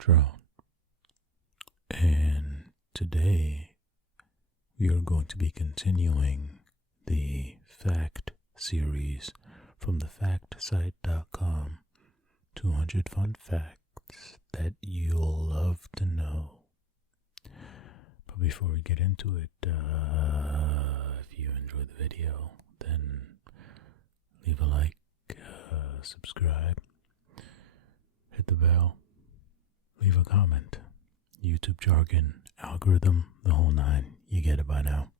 drone. And today we are going to be continuing the fact series from thefactsite.com. 200 fun facts that you'll love to know. But before we get into it, if you enjoyed the video, then leave a like, subscribe, hit the bell, leave a comment. YouTube jargon, algorithm, the whole nine. You get it by now.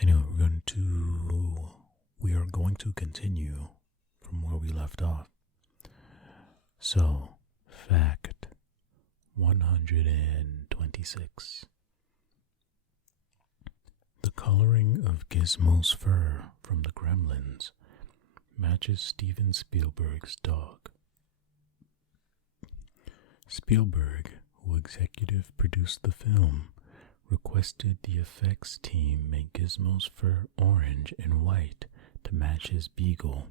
Anyway, we are going to continue from where we left off. So, fact 126. The coloring of Gizmo's fur from the Gremlins matches Steven Spielberg's dog. Spielberg, who executive produced the film, requested the effects team make Gizmo's fur orange and white to match his beagle,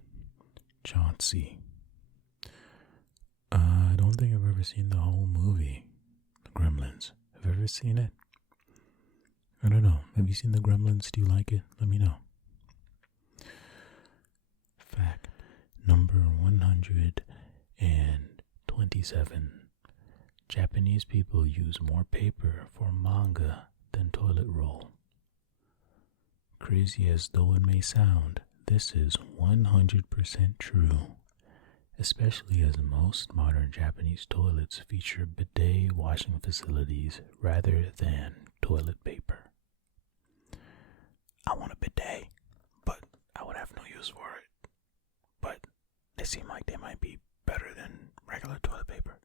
Chauncey. I don't think I've ever seen the whole movie, The Gremlins. Have you ever seen it? I don't know. Have you seen The Gremlins? Do you like it? Let me know. Fact number 127. Japanese people use more paper for manga than toilet roll. Crazy as though it may sound, this is 100% true, especially as most modern Japanese toilets feature bidet washing facilities rather than toilet paper. I want a bidet, but I would have no use for it. But they seem like they might be better than regular toilet paper.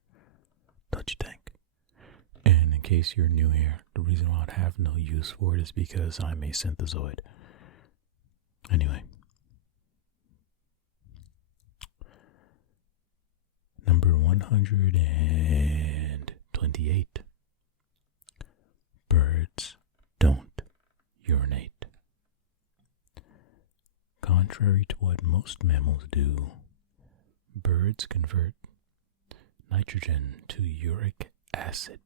Don't you think? And in case you're new here, the reason why I'd have no use for it is because I'm a synthezoid. Anyway. Number 128. Birds don't urinate. Contrary to what most mammals do, birds convert nitrogen to uric acid.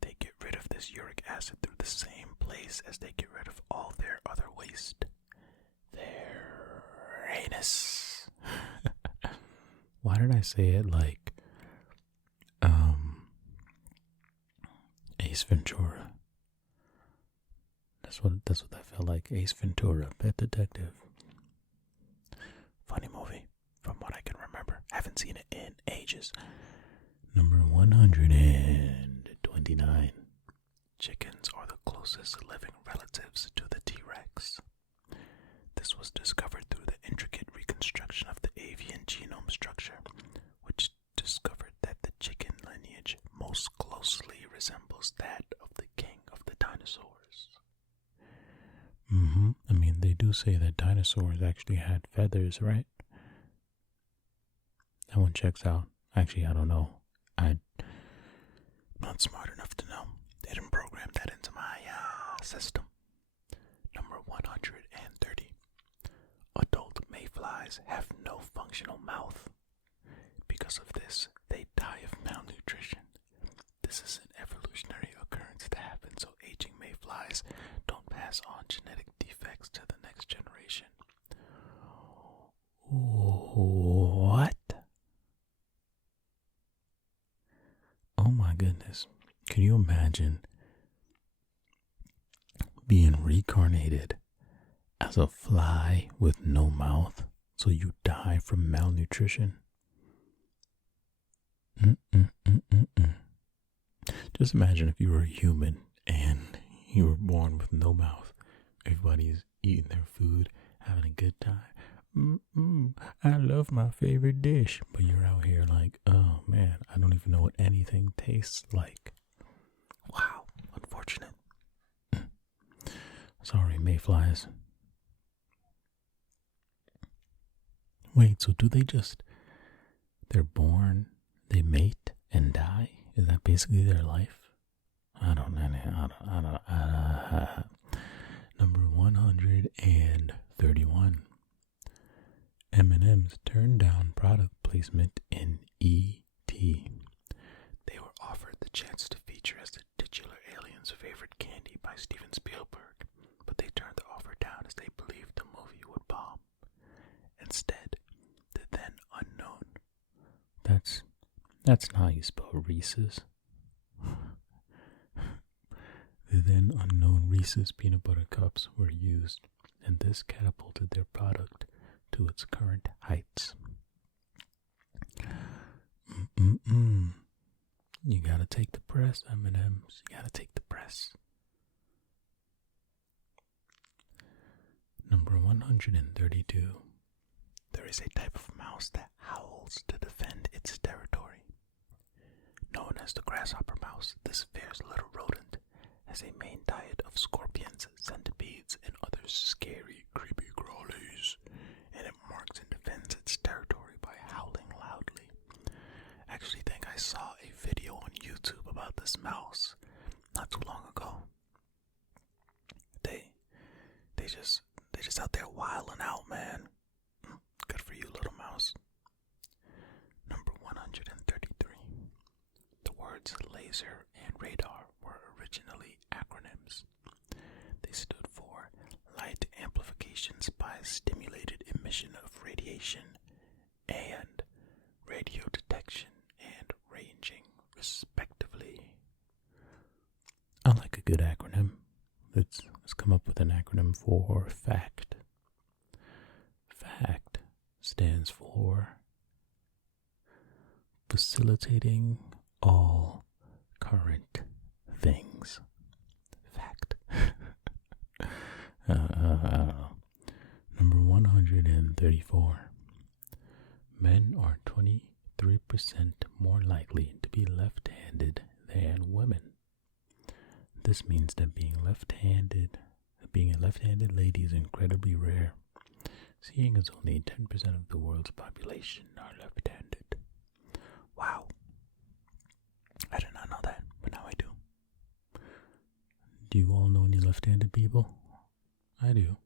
They get rid of this uric acid through the same place as they get rid of all their other waste. Their anus. Why did I say it like Ace Ventura? That's what that felt like. Ace Ventura, Pet Detective. Funny movie, from what I can remember. Haven't seen it in ages. Number 129. Chickens are the closest living relatives to the T-Rex. This was discovered through the intricate reconstruction of the avian genome structure, which discovered that the chicken lineage most closely resembles that of the king of the dinosaurs. I mean, they do say that dinosaurs actually had feathers, right? That one checks out. Actually, I don't know. I'm not smart enough to know. They didn't program that into my system. Number 130. Adult mayflies have no functional mouth. Because of this, they die of malnutrition. This is an evolutionary occurrence that happens so aging mayflies don't pass on genetic defects to the next generation. What? Oh my goodness. Can you imagine being reincarnated as a fly with no mouth so you die from malnutrition? Just imagine if you were a human and you were born with no mouth. Everybody's eating their food, having a good time. I love my favorite dish. But you're out here like, oh man, I don't even know what anything tastes like. Wow, unfortunate. Sorry, mayflies. Wait, so do they they're born, they mate and die? Is that basically their life? I don't know. Number 131. M&M's turned down product placement in E.T. They were offered the chance to feature as the titular alien's favorite candy by Steven Spielberg, but they turned the offer down as they believed the movie would bomb. Instead, the then unknown. That's not how you spell Reese's. The then unknown Reese's peanut butter cups were used, and this catapulted their product to its current heights. You gotta take the press, M&M's. You gotta take the press. Number 132. There is a type of mouse that howls to defend its territory. Known as the grasshopper mouse, this fierce little rodent has a main diet of scorpions, centipedes, and other scary, creepy crawlies, and it marks and defends its territory by howling loudly. I actually think I saw a video on YouTube about this mouse not too long ago. They just out there wilding out, man. Good for you, little mouse. Number 133. The words laser and radar were originally acronyms. They stood for light amplifications by stimulated emission of radiation and radio detection and ranging, respectively. I like a good acronym. Let's come up with an acronym for FACT. FACT stands for Facilitating All Current Things. FACT. Number 134. Men are 23% more likely to be left-handed than women. This means that being a left-handed lady is incredibly rare, seeing as only 10% of the world's population are left-handed. Wow. I did not know that, but now I do. Do you all know any left-handed people? I do.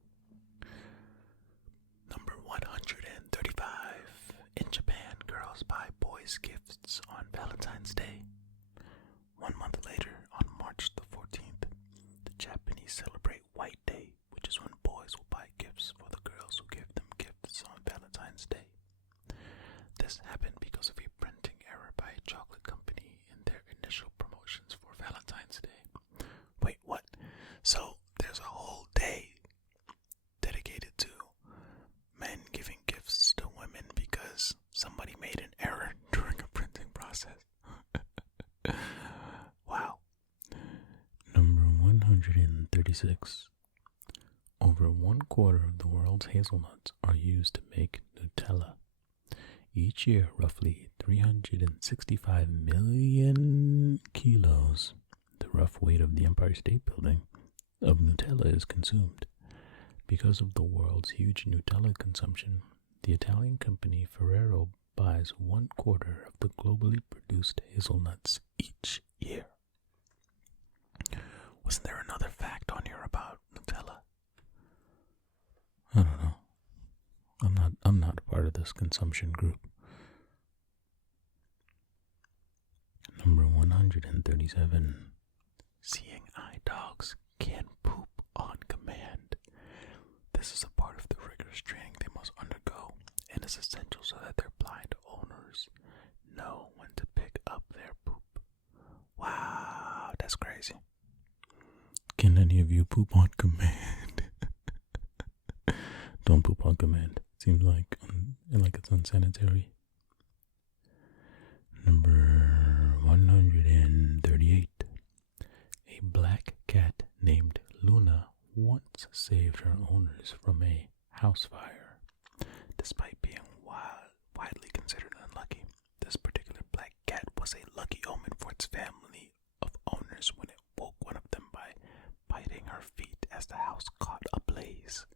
Number 135. In Japan, girls buy boys gifts on Valentine's Day. 1 month later, on March the 14th, the Japanese celebrate White Day, which is when boys will buy gifts for the girls who give them gifts on Valentine's Day. This happened because of a printing error by a chocolate company in their initial promotions for Valentine's Day. Wait, what? So there's a whole day dedicated to men giving gifts to women because somebody made an error during a printing process. Wow. Number 136. Over 1/4 of the world's hazelnuts are used to make Nutella. Each year, roughly 365 million kilos, the rough weight of the Empire State Building, of Nutella is consumed. Because of the world's huge Nutella consumption, the Italian company Ferrero buys 1/4 of the globally produced hazelnuts each year. Wasn't there another fact on here about Nutella? I don't know. I'm not a part of this consumption group. Number 137. Seeing eye dogs can poop on command. This is a part of the rigorous training they must undergo and is essential so that their blind owners know when to pick up their poop. Wow, that's crazy. Can any of you poop on command? Don't poop on command. Seems like it's unsanitary. Number 138. A black cat named Luna once saved her owners from a house fire. Despite being widely considered unlucky, this particular black cat was a lucky omen for its family of owners when it woke one of them by biting her feet as the house caught ablaze.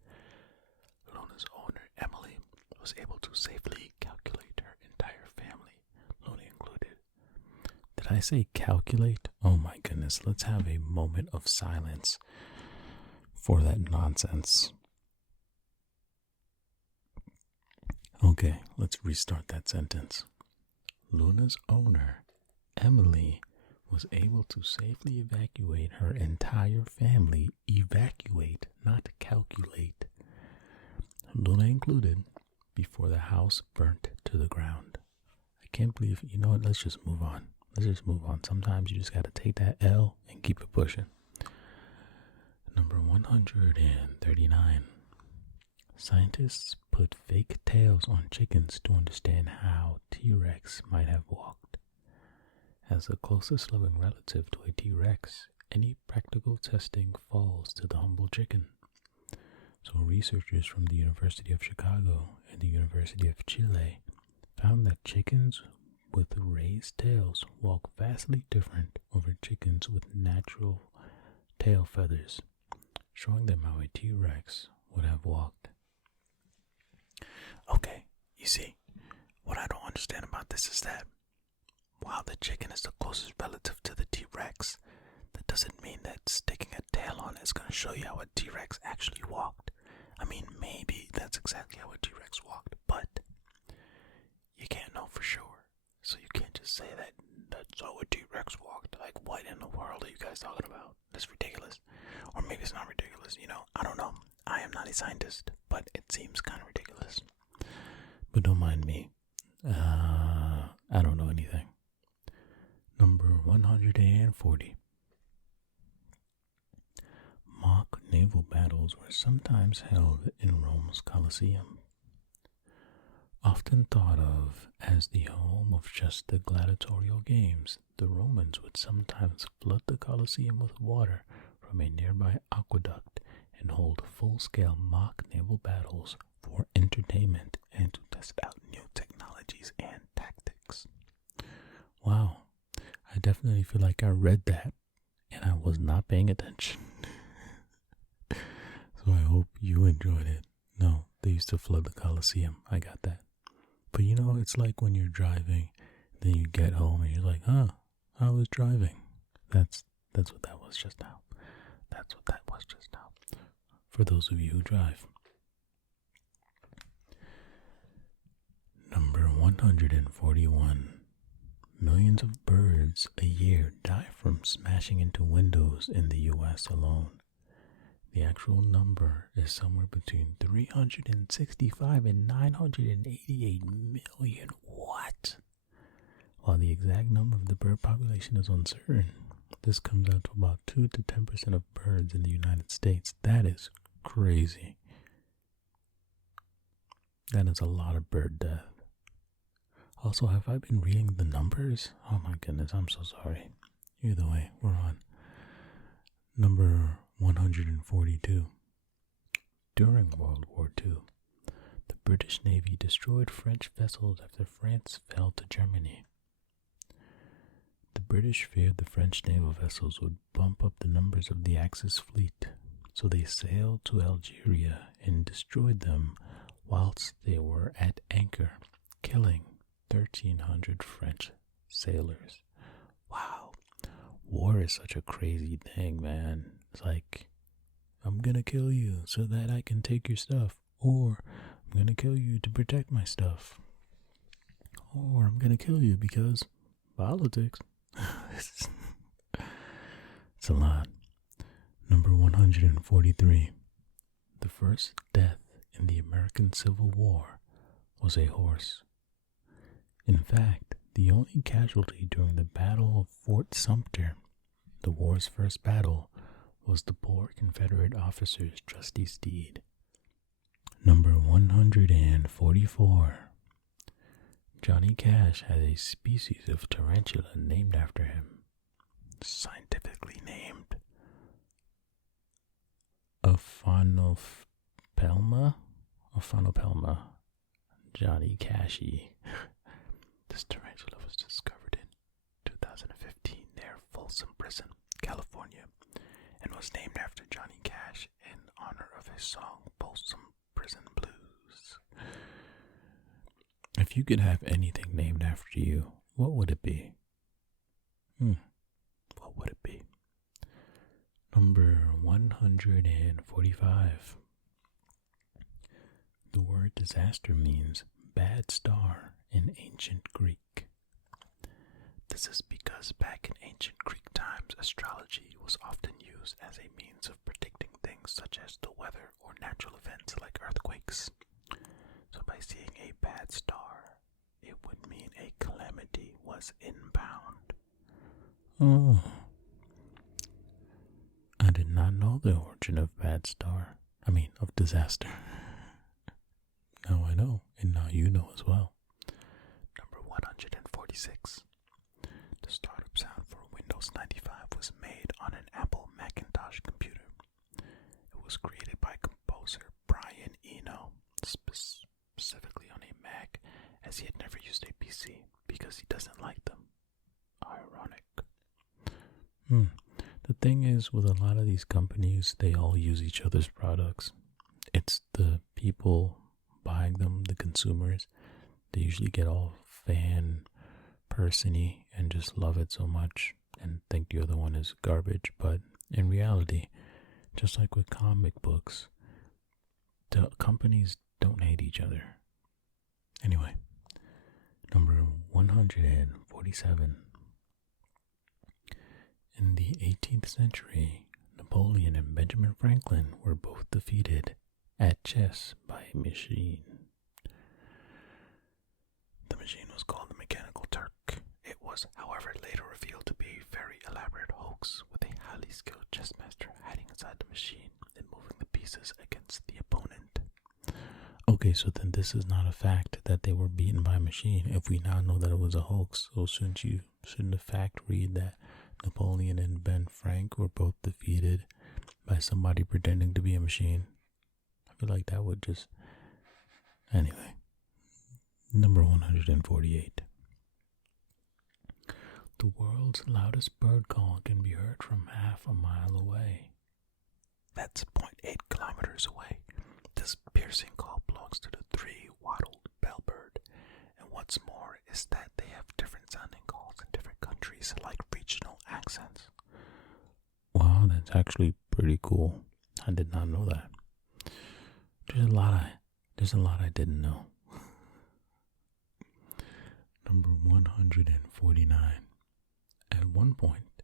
Luna's owner, Emily, was able to safely calculate her entire family, Luna included. Did I say calculate? Oh my goodness, let's have a moment of silence for that nonsense. Okay, let's restart that sentence. Luna's owner, Emily, was able to safely evacuate her entire family. Evacuate, not calculate. Luna included, before the house burnt to the ground. I can't believe, you know what, let's just move on. Sometimes you just gotta take that L and keep it pushing. Number 139. Scientists put fake tails on chickens to understand how T-Rex might have walked. As the closest living relative to a T-Rex, any practical testing falls to the humble chicken. So researchers from the University of Chicago and the University of Chile found that chickens with raised tails walk vastly different over chickens with natural tail feathers, showing them how a T-Rex would have walked. Okay, you see, what I don't understand about this is that while the chicken is the closest relative to the T-Rex, that doesn't mean that sticking a tail on it is going to show you how a T-Rex actually walked. I mean, maybe that's exactly how a T-Rex walked, but you can't know for sure. So you can't just say that that's how a T-Rex walked. Like, what in the world are you guys talking about? That's ridiculous. Or maybe it's not ridiculous, I don't know. I am not a scientist, but it seems kind of ridiculous. But don't mind me. I don't know anything. Number 140. Mock naval battles were sometimes held in Rome's Colosseum. Often thought of as the home of just the gladiatorial games, the Romans would sometimes flood the Colosseum with water from a nearby aqueduct and hold full-scale mock naval battles for entertainment and to test out new technologies and tactics. Wow, I definitely feel like I read that and I was not paying attention. So I hope you enjoyed it. No, they used to flood the Colosseum. I got that. But it's like when you're driving, then you get home and you're like, I was driving. That's what that was just now. For those of you who drive. Number 141. Millions of birds a year die from smashing into windows in the U.S. alone. The actual number is somewhere between 365 and 988 million. What? While the exact number of the bird population is uncertain, this comes out to about 2 to 10% of birds in the United States. That is crazy. That is a lot of bird death. Also, have I been reading the numbers? Oh my goodness, I'm so sorry. Either way, we're on. Number 142. During World War II, the British Navy destroyed French vessels after France fell to Germany. The British feared the French naval vessels would bump up the numbers of the Axis fleet, so they sailed to Algeria and destroyed them whilst they were at anchor, killing 1,300 French sailors. Wow. War is such a crazy thing, man. It's like, I'm gonna kill you so that I can take your stuff. Or, I'm gonna kill you to protect my stuff. Or, I'm gonna kill you because politics. It's a lot. Number 143. The first death in the American Civil War was a horse. In fact, the only casualty during the Battle of Fort Sumter, the war's first battle, was the poor Confederate officer's trusty steed. Number 144. Johnny Cash has a species of tarantula named after him. Scientifically named Ophanopelma Johnny Cashy. This tarantula was discovered in 2015 near Folsom Prison, California, and was named after Johnny Cash in honor of his song Folsom Prison Blues. If you could have anything named after you, what would it be? What would it be? Number 145. The word disaster means bad star in ancient Greek. This is because back in ancient Greek times, astrology was often used as a means of predicting things such as the weather or natural events like earthquakes. So by seeing a bad star, it would mean a calamity was inbound. Oh. I did not know the origin of of disaster. Now I know, and now you know as well. Number 146. The startup sound for Windows 95 was made on an Apple Macintosh computer. It was created by composer Brian Eno, specifically on a Mac, as he had never used a PC because he doesn't like them. Ironic. The thing is, with a lot of these companies, they all use each other's products. It's the people buying them, the consumers. They usually get all person-y and just love it so much and think the other one is garbage. But in reality, just like with comic books, the companies don't hate each other. Anyway, number 147. In the 18th century, Napoleon and Benjamin Franklin were both defeated at chess by a machine. The machine was called the Mechanical Turk. It was, however, later revealed to be a very elaborate hoax with a highly skilled chess master hiding inside the machine and moving the pieces against the opponent. Okay, so then this is not a fact that they were beaten by a machine. If we now know that it was a hoax, so shouldn't the fact read that Napoleon and Ben Frank were both defeated by somebody pretending to be a machine? I feel like that would just... Anyway. Number 148. The world's loudest bird call can be heard from half a mile away. That's 0.8 kilometers away. This piercing call belongs to the three-wattled bellbird. And what's more is that they have different sounding calls in different countries, like regional accents. Wow, that's actually pretty cool. I did not know that. There's a lot I didn't know. Number 149. At one point,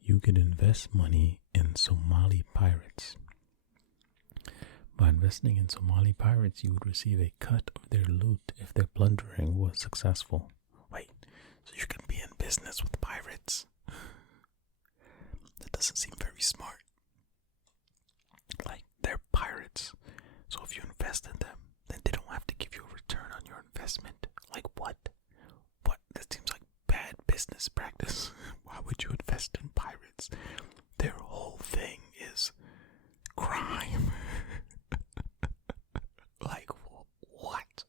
you could invest money in Somali pirates. By investing in Somali pirates, you would receive a cut of their loot if their plundering was successful. Wait, so you can be in business with pirates? That doesn't seem very smart. Like, they're pirates. So if you invest in them, then they don't have to give you a return on your investment. Like what? What? That seems like bad business practice. Why would you invest in pirates? Their whole thing is crime. Like what?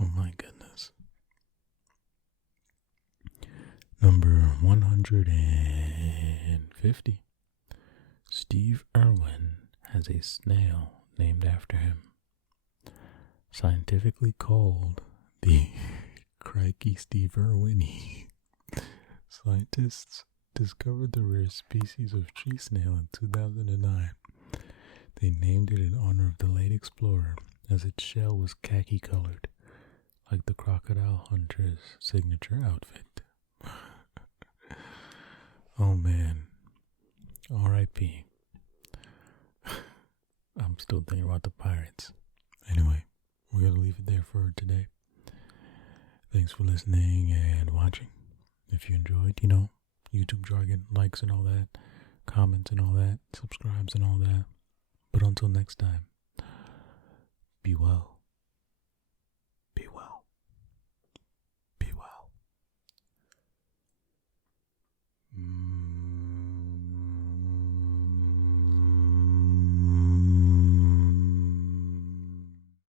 Oh my goodness. Number 150. Steve Irwin has a snail named after him. Scientifically called the Crikey Steve Irwin. Scientists discovered the rare species of tree snail in 2009. They named it in honor of the late explorer, as its shell was khaki colored, like the crocodile hunter's signature outfit. Oh man. R.I.P. I'm still thinking about the pirates. Anyway, we're going to leave it there for today. Thanks for listening and watching. If you enjoyed, YouTube jargon, likes and all that, comments and all that, subscribes and all that. But until next time, be well.